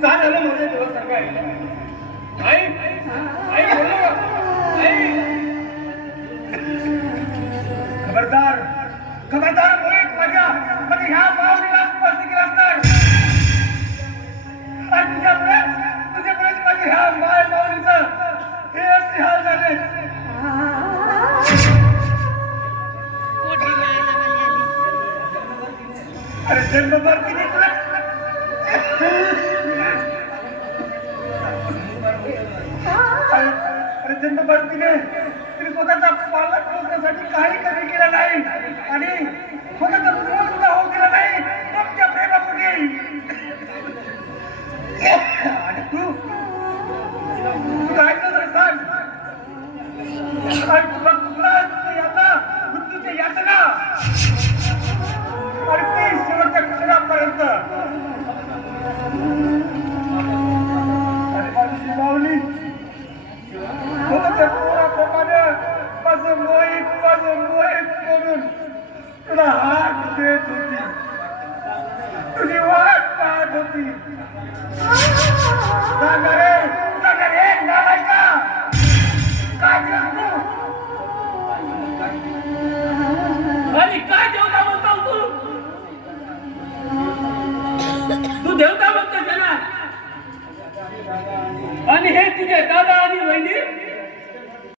काय झालं मध्ये तुला सारखं आई आई बोल ना आई खबरदार खबरदार मोहित माझ्या म्हणजे ह्या पावलीला स्पर्श केला असणार आणि तुझ्यामुळे माझ्या ह्या माय माऊलीचं हे असे हाल झाले अरे जन्मभर किती तुला अरे जन्मभर तिने स्वतःचा पालक पोचण्यासाठी काही कमी केलं नाही आणि स्वतःचा उद्भव सुद्धा होऊ दिला नाही तुमच्या प्रेमापोटी आणि तू काय कर सांग तुला यातना मृत्यूची यातना आणि ती शेवटच्या क्षणापर्यंत माऊली स्वतःच्या पोराप्रमाणे माझं मोहित म्हणून तुला हात देत होती तुझी वाट पाहत होती सांगा रे नालायका काय केलं तू आणि काय देवता म्हणतो तू देवता म्हणतो ना आणि हे तुझे दादा